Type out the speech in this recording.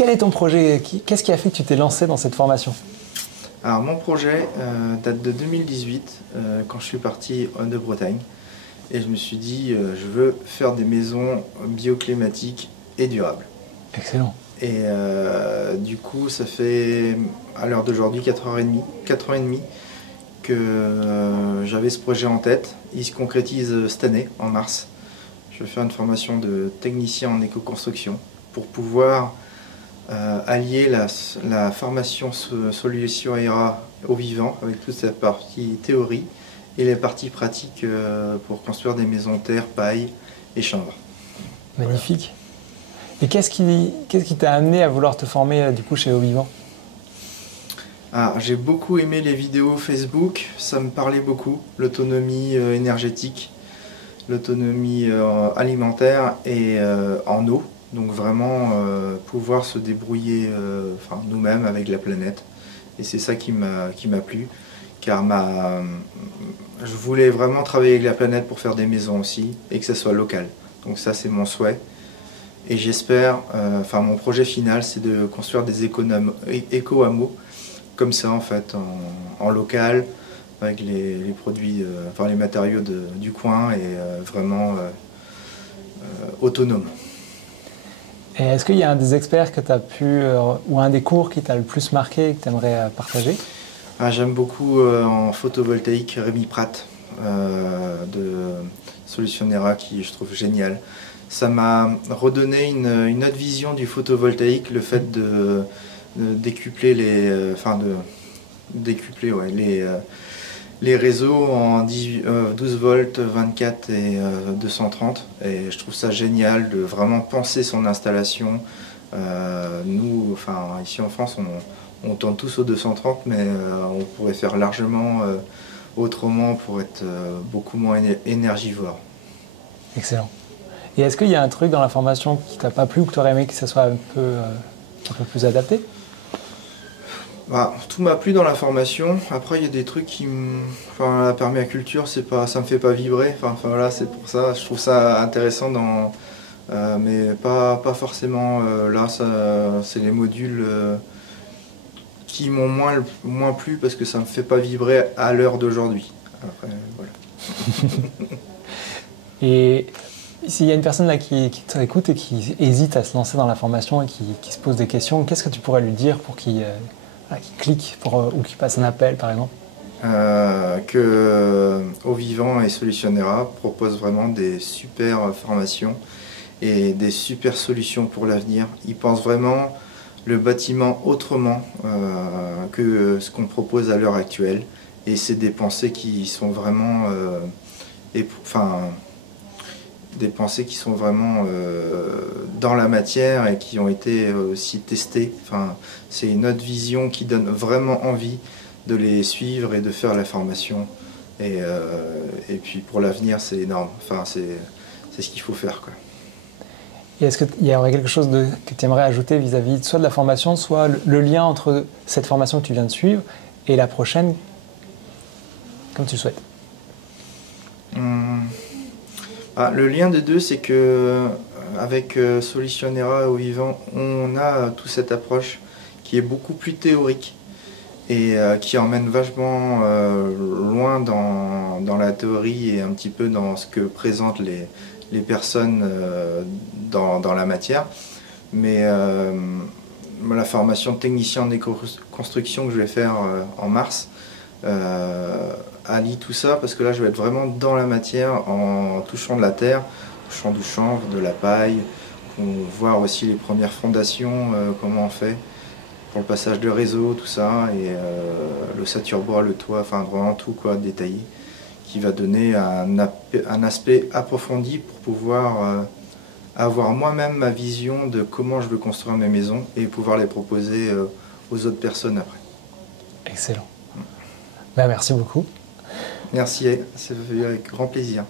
quel est ton projet? Qu'est-ce qui a fait que tu t'es lancé dans cette formation? Alors mon projet date de 2018, quand je suis parti de Bretagne. Et je me suis dit, je veux faire des maisons bioclimatiques et durables. Excellent. Et du coup, ça fait à l'heure d'aujourd'hui 4 ans et demi que j'avais ce projet en tête. Il se concrétise cette année, en mars. Je vais faire une formation de technicien en éco-construction pour pouvoir allier la formation Solutions Aira au vivant avec toute cette partie théorie et les parties pratiques pour construire des maisons terre, paille et chanvre. Magnifique. Et qu'est-ce qui t'a amené à vouloir te former du coup chez Au Vivant? J'ai beaucoup aimé les vidéos Facebook, ça me parlait beaucoup, l'autonomie énergétique, l'autonomie alimentaire et en eau. Donc vraiment pouvoir se débrouiller nous-mêmes avec la planète. Et c'est ça qui m'a plu, car je voulais vraiment travailler avec la planète pour faire des maisons aussi, et que ça soit local. Donc ça c'est mon souhait. Et j'espère, mon projet final c'est de construire des éco-hameaux, comme ça en fait, en local, avec les produits, les matériaux du coin et vraiment autonome. Et est-ce qu'il y a un des experts que tu as pu, ou un des cours qui t'a le plus marqué et que tu aimerais partager? J'aime beaucoup en photovoltaïque Rémi Pratt de Solutions Aira, qui je trouve génial. Ça m'a redonné une autre vision du photovoltaïque, le fait de décupler les réseaux en 12 volts, 24 et 230. Et je trouve ça génial de vraiment penser son installation. Nous, ici en France, on tourne tous au 230, mais on pourrait faire largement autrement pour être beaucoup moins énergivore. Excellent. Et est-ce qu'il y a un truc dans la formation qui t'a pas plu ou que tu aurais aimé que ça soit un peu plus adapté? Tout m'a plu dans la formation. Après, il y a des trucs qui la permaculture, ça me fait pas vibrer. C'est pour ça. Je trouve ça intéressant mais pas forcément là. C'est les modules qui m'ont moins plu parce que ça me fait pas vibrer à l'heure d'aujourd'hui. Après, voilà. Et s'il y a une personne là qui t'écoute et qui hésite à se lancer dans la formation et qui se pose des questions, qu'est-ce que tu pourrais lui dire pour qu'il clique ou qu'il passe un appel par exemple? Que Au Vivant et Solutions Aira proposent vraiment des super formations et des super solutions pour l'avenir. Ils pensent vraiment le bâtiment autrement que ce qu'on propose à l'heure actuelle. Et c'est des pensées qui sont vraiment dans la matière et qui ont été aussi testées. C'est une autre vision qui donne vraiment envie de les suivre et de faire la formation. Et puis pour l'avenir, c'est énorme. C'est ce qu'il faut faire, quoi. Et est-ce qu'il y aurait quelque chose que tu aimerais ajouter vis-à-vis soit de la formation, soit le lien entre cette formation que tu viens de suivre et la prochaine, comme tu le souhaites? Le lien des deux, c'est que avec Solutions Aira et Au Vivant, on a toute cette approche qui est beaucoup plus théorique et qui emmène vachement loin dans la théorie et un petit peu dans ce que présentent les personnes dans la matière. Mais la formation de technicien en éco-construction que je vais faire en mars allie tout ça, parce que là je vais être vraiment dans la matière en touchant de la terre, touchant du chanvre, de la paille, voir aussi les premières fondations, comment on fait pour le passage de réseau, tout ça, et l'ossature bois, le toit, vraiment tout détaillé, qui va donner un aspect approfondi pour pouvoir avoir moi-même ma vision de comment je veux construire mes maisons et pouvoir les proposer aux autres personnes après. Excellent. Merci beaucoup. Merci, ça fait avec grand plaisir.